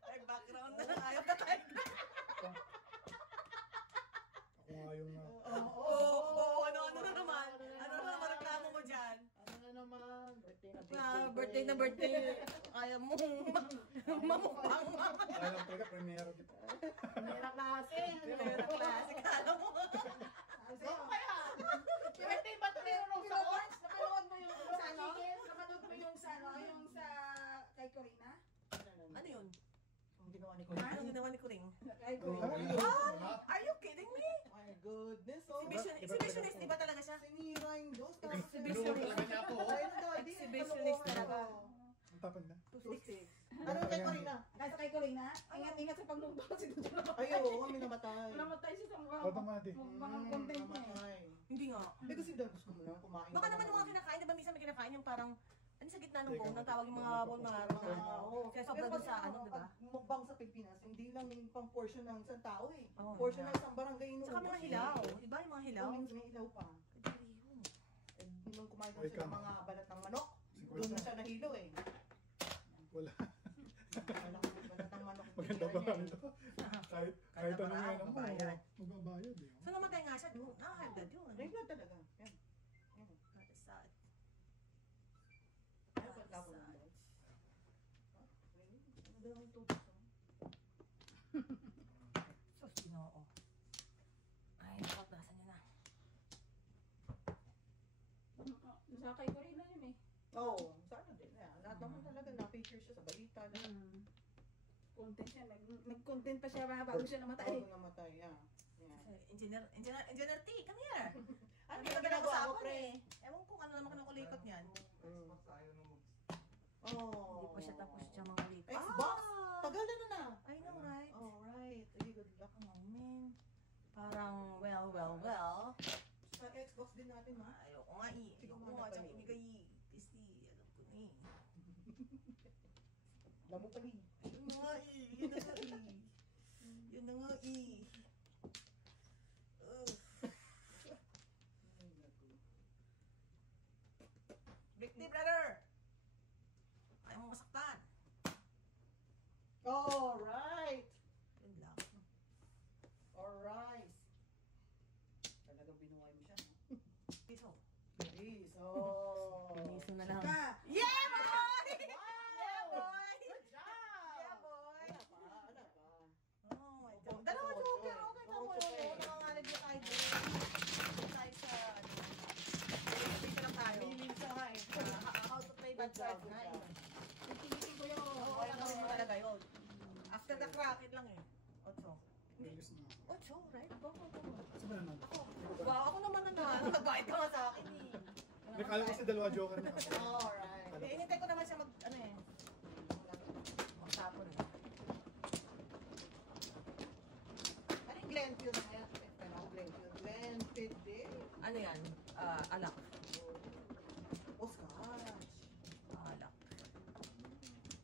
Like background na. Ayaw na tayo. Ako nga yung Oo, ano na naman? Ano na naman reklamo mo dyan? Ano na naman? Birthday na Birthday na birthday. Kaya mo mamukbang mama. Kaya lang talaga, premiere kita. Mera klase. Pera klase, kala mo. So, kaya? Birthday ba ito meron sa Lawrence, napanood mo yung sa ano? Napanood mo yung sa ano? Yung sa kay Corina? Ano yun? Ang ginawa ni Anong ginawa ni Kuring? Kay Corina. What? Are you kidding me? My goodness, oh. Exhibitionist, di ba talaga siya? Sinira yung dos. Exhibitionist. talaga niya ako. Ayun na, di. Exhibitionist talaga. Ang tapon na. Two sticks. Ano kay Corina? Dahil sa kay Corina, ingat-ingat sa paglungtong si Dudro. Ayaw, kami namatay. Namatay siya sa mga Ba't namatay? mga content niya eh. Namatay. Hindi nga. Hindi kasi dahil gusto mo lang kumain. Baka naman yung mga kinakain, di ba minsan may kinakain yung parang, ano sa gitna ng Teka, bone, ang tawag yung mga bone mga Oo. kaya sobrang doon sa ano, di ba? Pag mukbang sa Pilipinas, hindi lang yung pang portion ng isang tao eh. Oo. Portion ng isang barangay nung Saka mga hilaw, di ba yung mga hilaw? May ilaw pa. Kadiriho. Eh, nung kumain Wait siya ng lang. mga balat ng manok, 50. doon na siya nahilo eh. Wala. Balat ng manok. Maganda ba ito? Kahit Ganda anong ba? yan mo, Magbabayad. magbabayad eh. So namatay nga siya, nakakagad yun. Regular talaga. Yan. Yan. That is sad. Ayaw pa tapon ng Sad. guys. Really? Ano ba yung tubig to? Sus, Ginoo. Ay, nakapasa niya na. Sa kay Corina yun eh. Oo, sana din. Lahat naman talaga na-feature siya sa balita. Content siya. Nag-content pa siya bago siya namatay. Bago namatay, yeah. Yeah. Engineer T, come here. Ano Ano ba ginagawa mo, pinag-usapan pre? eh? Ewan ko kung ano naman kinukulikot niyan. Xbox ayaw na mag... Oh. Hindi pa siya tapos siya mga kulikot. Xbox? Tagal na. I know, right? Alright. Sige, good luck. Oh, man. Parang, well. Sa Xbox din natin, ha? Ayoko nga eh. Ayoko nga siyang ibigay eh. Kasi, alam ko na eh. Lamo pa rin. Yun na nga eh. Yun na nga eh. Yun na nga eh. Ugh. Victim, brother! Ayaw mo masaktan. Alright. Yun lang. Alright. Talagang binuhay mo siya, no? Piso. Bilis. Oh. Piniso na lang. Ka. Yeah, boy! Wow! Yeah, boy! Good job! Yeah, boy! Wala pa. Oh my God. Dalawa joker. Okay na mo yun. Nanganganib na tayo doon. Tayo sa... Dito lang tayo. Minimim siya nga eh. How to play bad cards nga eh. Tinitin ko yun. Oo, alam mo talaga yun. After the crack, it lang eh. Ocho. Bilis na. Ocho, right? Go. Saan ba naman? Wow, ako naman naman. Nagbayad ka nga sa akin eh. Nakala ko kasi dalawa joker na ako. Alright. Eh, inintay ko naman siya mag, ano eh. Magtapon eh. Ano yung Glenfield na yan? Ano Glenfield? Glenfield din. Ano yan? Alak. Oh, scotch. Alak.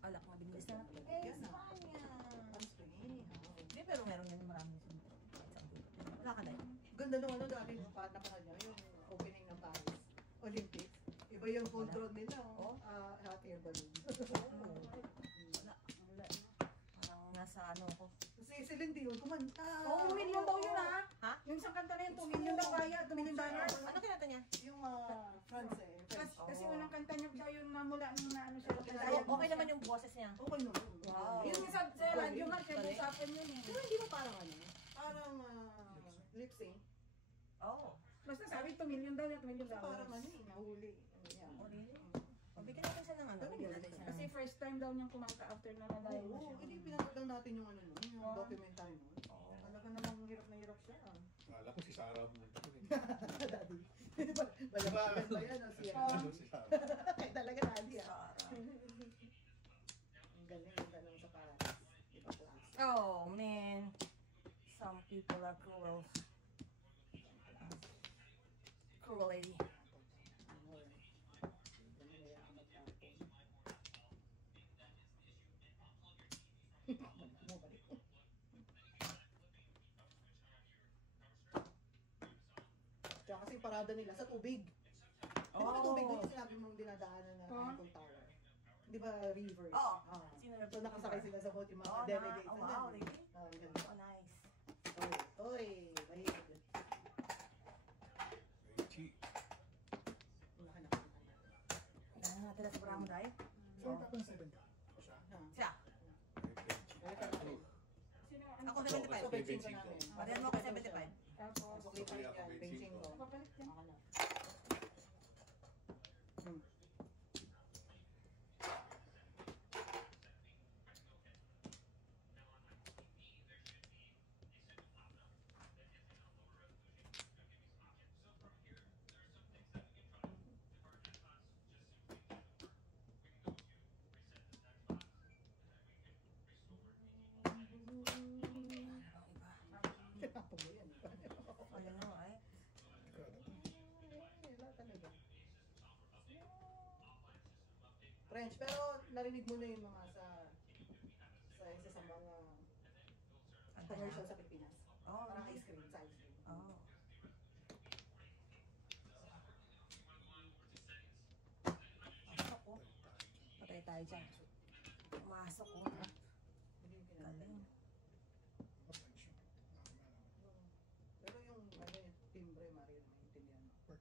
Alak na binili sa Yan na. Ang swing. Hindi, pero meron din marami. Wala ka na eh. Ganda nung ano dati, napanood niya, yung opening ng Paris Olympics. Iba yung control nila, oh. Hot air balloon. Wala. Parang nasa ano ko. Kasi si Lindy yun, kumanta. Oo, 2 million daw yun ha. Ha? Yung isang kanta na yun, 2 million daw kaya, 2 million dollars. Ano kinanta niya? Yung France eh. French. Kasi unang kanta niya siya yung namula nung na ano siya. Okay naman yung boses niya. Okay naman. Wow. Yun nga sa radyo nga, siya usapan yun eh. Pero hindi mo parang ano? Parang lip sync. Oo. Basta sabi 2 million daw, 2 million Parang ano dollars. eh, nahuli. Ano yan? Oh, really? Bigyan natin siya ng ano. Bigyan natin siya ng... Kasi first time daw niyang kumanta after na nalayo Oo, siya. hindi pinanood lang natin yung ano nun, yung Oo. documentary nun. Talaga namang hirap na hirap siya. Akala ko si Sarah mo. Daddy. Balabagan ba yan o siya? Ano si Sarah? Ay, talaga daddy ah. Ang galing yung tanong sa Paris. Iba class. Oh, man. Some people are cruel. Cruel lady. Tsaka kasi parada nila sa tubig. Di ba may tubig doon yung sinabi mong dinadaanan na Eiffel Tower? Di ba river? Oo. Ah. Sino So nakasakay sila sa boat yung mga Oh, delegates. oh, wow, really? Ganun. Oh, nice. Oy, mahilig. Cheap. Ano natin sa Bramo Day? Saan ka pa ng 7 ka? Siya? Siya. Ako Ako 75. Okay, benching ko. Parehan mo ako 75. Tapos, Papalit yan, benching ko. papalit yan. Ako na. Ako mo yan. Ano no, ay? Wala talaga. French, pero narinig mo na yung mga sa isa sa mga commercial sa Pilipinas. Oh, Parang really? ice cream, sa ice cream. Oh. Pasok ko. Patay tayo dyan. Pumasok ko. Hindi yung kinakain. Galing. Pero yung ano yung timbre, Mario, maintindihan mo.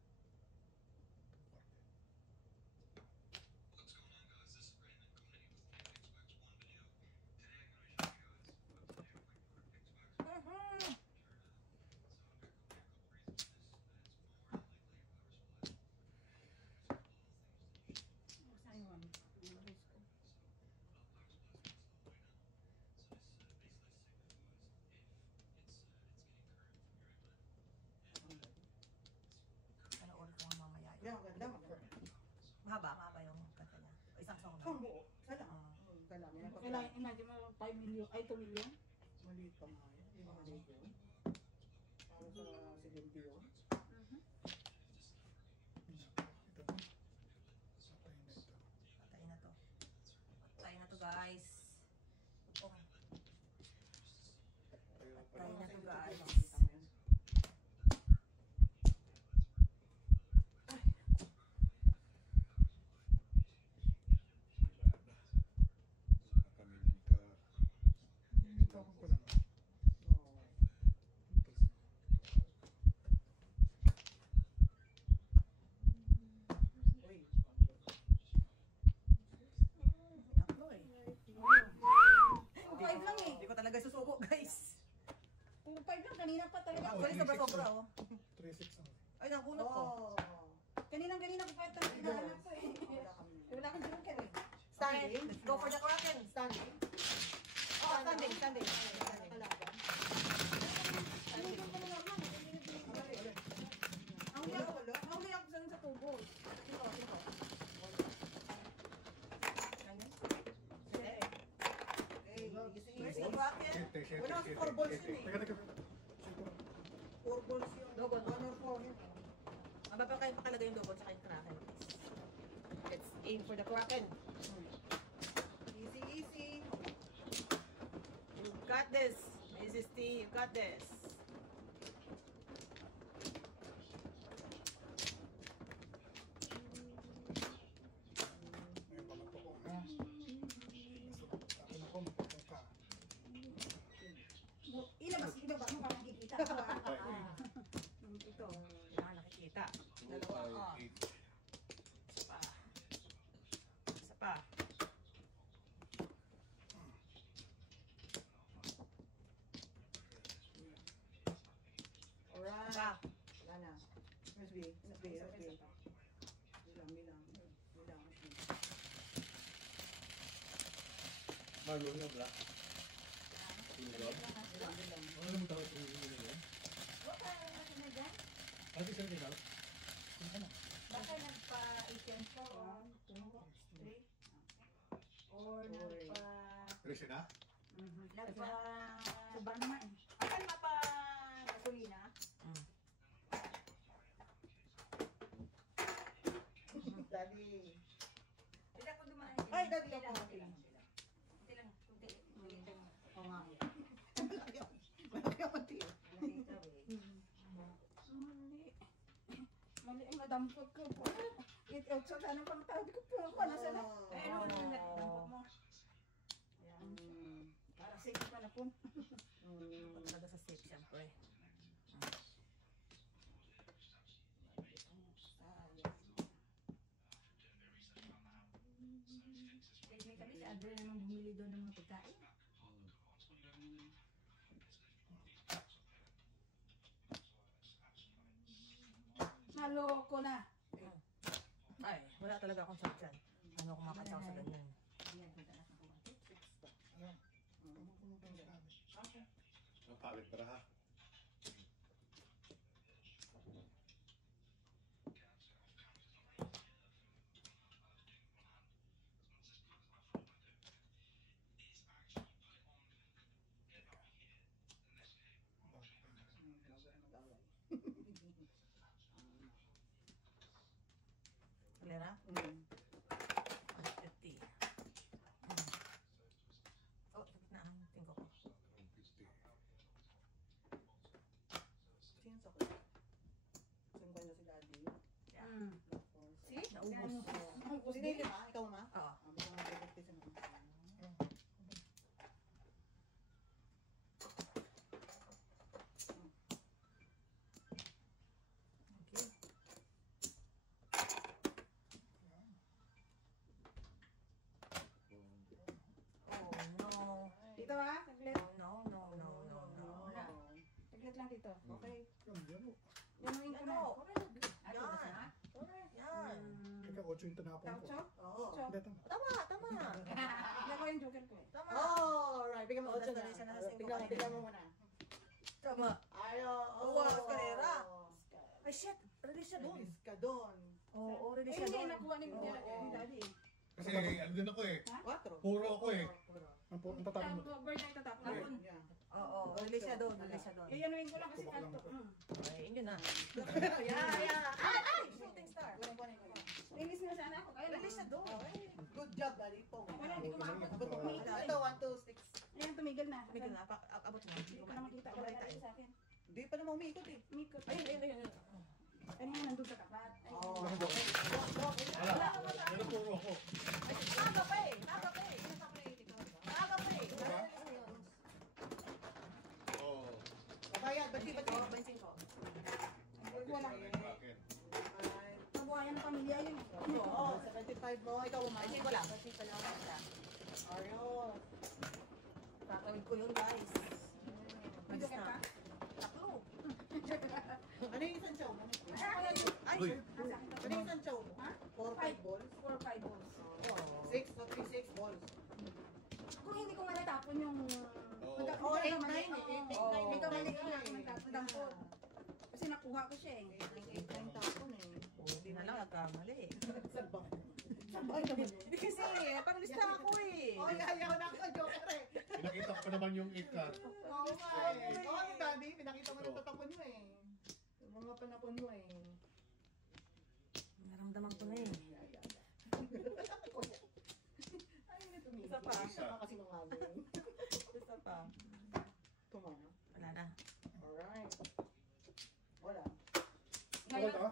Mhm. Mahaba yung kanta niya. O, isang song Ang lang. buo. Isa lang. Ah. Kailangan yan. Kailangan imagine mo 5 million, ay 2 million. Maliit pa nga yan. Hindi mga maliit yun. Para sa 70 yun. Ito. Patay na ito. Patay na to. Patay na to, guys. Oh, patay na to, guys. Tawag ko lang. Uy. Ako eh. 5 lang eh. Hindi ko talaga susuko, guys. Puro 5 lang, kanina pa talaga. Actually, sobra-sobra, oh. 3-6 ang. Ay, nakunot ko. Oh. Kanina ko pa ito hinahanap ko eh. Wala kami. Wala kang joker eh. Standing. Let's go for the Kraken. Standing. Oh, standing. Kalaban. Ang joker na naman. Ang huli ako sa tubo. Where's the Kraken? Wala kasi 4 balls yun eh. Teka. 4 balls yun. Double. 1 or 4 yun. Mababa kayo pakalagay yung double sa kayong Kraken. Let's aim for the Kraken. Easy, easy. You got this. Mrs. T, you got this. May pamato ko na. Akin ako, magpapong ka. Ilabas mo para nakikita. Ito. Yan, nakikita. Dalawa. Oh. Isa pa. Isa pa. Alright. Isa pa. Wala na. Where's B? Where's B? Where's B? Bilang. Marlon na bla. Ano naman tawag ko yung yun? Ate, sir, ikaw? Ano? Baka nagpa-agent ko. 1, 2, 3. Or nagpa... Presyo na? Nagpa... Suba naman. Akan mapa-gasolina? Daddy. Hindi ako dumaan. Ay, daddy ako. Kunti lang. Kunti lang. Oo nga. Malaki ako tiyo. Mali ang nadampot ko po. It-out sa tanong pang tawag ko po. Ano sa na? Eh, ano na nadampot mo? Para safe pa na po. Talaga sa safe, syempre. May kami si Adre naman bumili doon ng mga pagkain. Naloko na. Ay, wala talaga akong shot dyan. Ano ako makatsaw sa ganyan. Napawit para ha. Kalera? 150. Oh, sakit na ang tingko ko. 150. Sino sa ko? Sino ba na si daddy? Yeah. See? Naubos. Sino yung lima? Ikaw ma? Oo. Bigyan mo 350 sa naman. Okay. Oh, no. Dito ha, saglit. Oh, no. Wala. Saglit lang dito. Okay. Yan o. Yanuin ko na. Ano? Ano na siya? Yan. Teka, 8 yung tinapon ko. Taucho? Oo. Hindi, tama. Tama. Hindi ako yung joker ko eh. Tama. Oh, right. Bigyan mo 8 na. Dadali siya na sa Bigyan mo muna. Tama. Ayo. Oh, Carrera. Ay, shit. Release siya doon. Release ka doon. Oo, Eh, release hindi, siya doon. nakuha ni Daddy. Kasi ano din ako eh. 4. Puro ako eh. Ang tatapon mo. Tapos, birthday tatapon. Tapon. Yeah. Oo, release siya doon, release siya doon. Iyanuin ko lang kasi Tubak lang kanto. ako. Ay, yun na. Yeah. Ay! Shooting star. Release nga sana ako. Kaya Release siya doon. Good job, Daddy Pong. Wala, hindi ko maabot. Ito, 1, 2, 6. Ayan, tumigil na. Tumigil na, abot na. Hindi ko na makita. Wala na rin sa akin. Hindi pa naman umiikot eh. Mikot. Ayun. Kanina nandun sa tapat. Ay, Wala. Pero puro ako. Naga pa eh. Naga pa eh. Oo. Babayad, bati. Oo, bensin ko. wala. Bakit? Kabuhayan ng pamilya yun. Oo, 75 mo. Ikaw, Bensin ko lang. Bensin ko lang. Ayos. Tatawid ko yun, guys. Video ka pa? Taklo. Ano yung isang chow mo? Ay, Uy. Ano yung isang chow mo? Ha? 4-5 balls? 4 or 5 balls. 6 o 3-6 balls. Kung hindi ko nga natapon yung... Oo. Oh, 8-9 eh. Hindi ko mali 8-9 ko lang natapon ng food. Kasi nakuha ko siya eh. 8-9 tapon eh. hindi na lang nagkamali eh. Sabay. Sabay naman. Hindi kasi, parang lista ako eh. Oh, ayaw na ako, joker eh. Pinakita ko pa naman yung 8 card. Oo nga eh. Oo, Daddy, pinakita mo ng tatapon mo eh. Yung mga panapon mo eh. Naramdaman ko na eh. Ay, na tumigil. Isa pa. Isa pa kasi mangaling. Isa pa. Tumana. Wala na. Alright. Wala.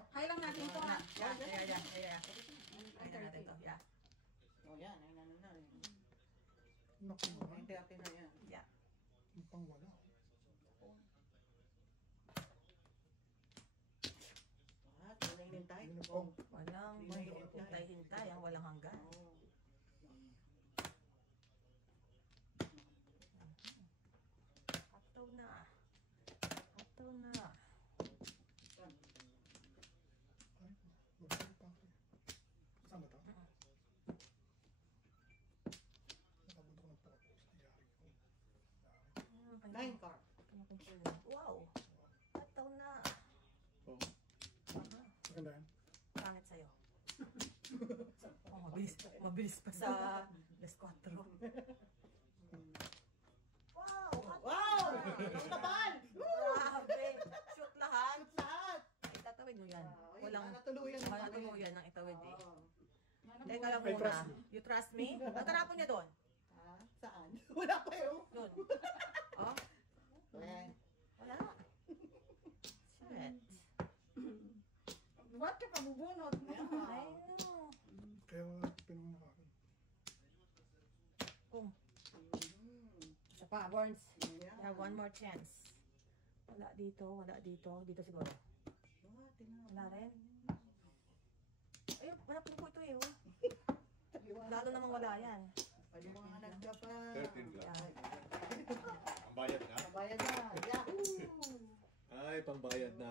Hay lang natin ito ha. Yeah. Ay natin to. Yeah. Oh, yan. Ay, ano na eh. Naku naman. 20-30 na yan. Yeah. Ang pangwala. Ah, tunayin tayo. Yun po. Walang hintay-hintay. Ang walang hanggan. Oo. Ataw na. Ataw na. Ay, magbalik pa ako. Kasama to? Nakabunta ko ng tapos. Yari ko. 9 car. Wow. Ataw na. Oo. Aha. Maganda yan. Pangit sa'yo. Oh, mabilis. Mabilis pa sa Las 4. Wow! Wow! Ang kapal! Grabe! Shoot lahat. Shoot lahat! Itatawid mo yan. Ay, Walang natuluyan na matuluyan ng itawid eh. Oo. Teka lang I muna. trust you. You trust me? Natanapon niya doon. Ha? Saan? Wala pa yun. Doon. Oh? Ayan. Wala. Shit. Ba't ka pa bubunot? I know. Kaya pinanganak ako. Kung Mhm. isa pa, Burns. Ayan. I have one more chance. Wala dito, wala dito. Dito siguro. Ah, tingnan. Wala rin. Ayun, wala po ito eh. Oh. Liwanag Lalo ka namang pa. wala yan. Paliwanag ka pa. 13 lang. Ay, Ang bayad na. Kabayan na. Yahoo! Ay, pangbayad na.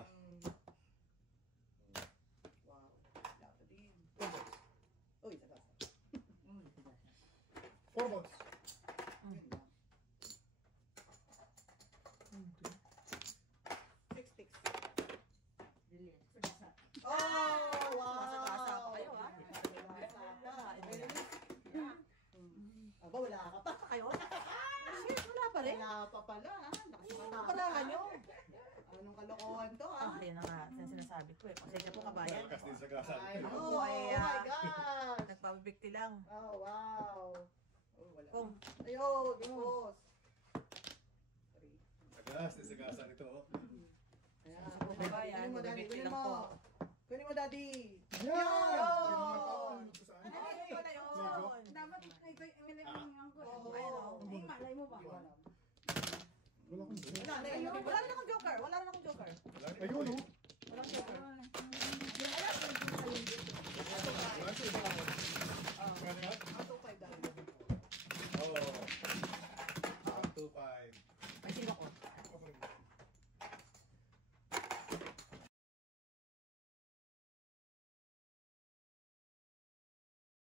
Wow. Wala pa din. Uy, sagasa. 4 balls. Yun lang. 6 ticks. Oh, wow! Masagasa pa kayo, ah. Masagasa pa. Release. Aba, wala ka pa. Kayo? Shit, wala pa rin. Wala pa pala. Ano pala nyo? Anong kalokohan to, ah? Ah, yun na nga. Yan sinasabi ko eh. Pasensya po kabayan. Malakas din sa gasa. Ay, Ako oh, ay, oh my gosh! Nagpabibigti lang. Oh, wow! Oh, wala. Kung Ayun, boss. Malakas din sa gasa nito. Oh. Ayan. Sa kabayan, Kunin mo, Daddy. bibigti Kunin lang mo. po. Kunin mo, Daddy. Yan! Yun! Ano yun na yun? Dapat ito yung inilang ko. Oo. Ayun o. Eh, malay mo ba? Wala akong buo. Wala na Ayun, yun. wala rin akong joker. Wala rin akong joker. Wala rin. Ayun oh.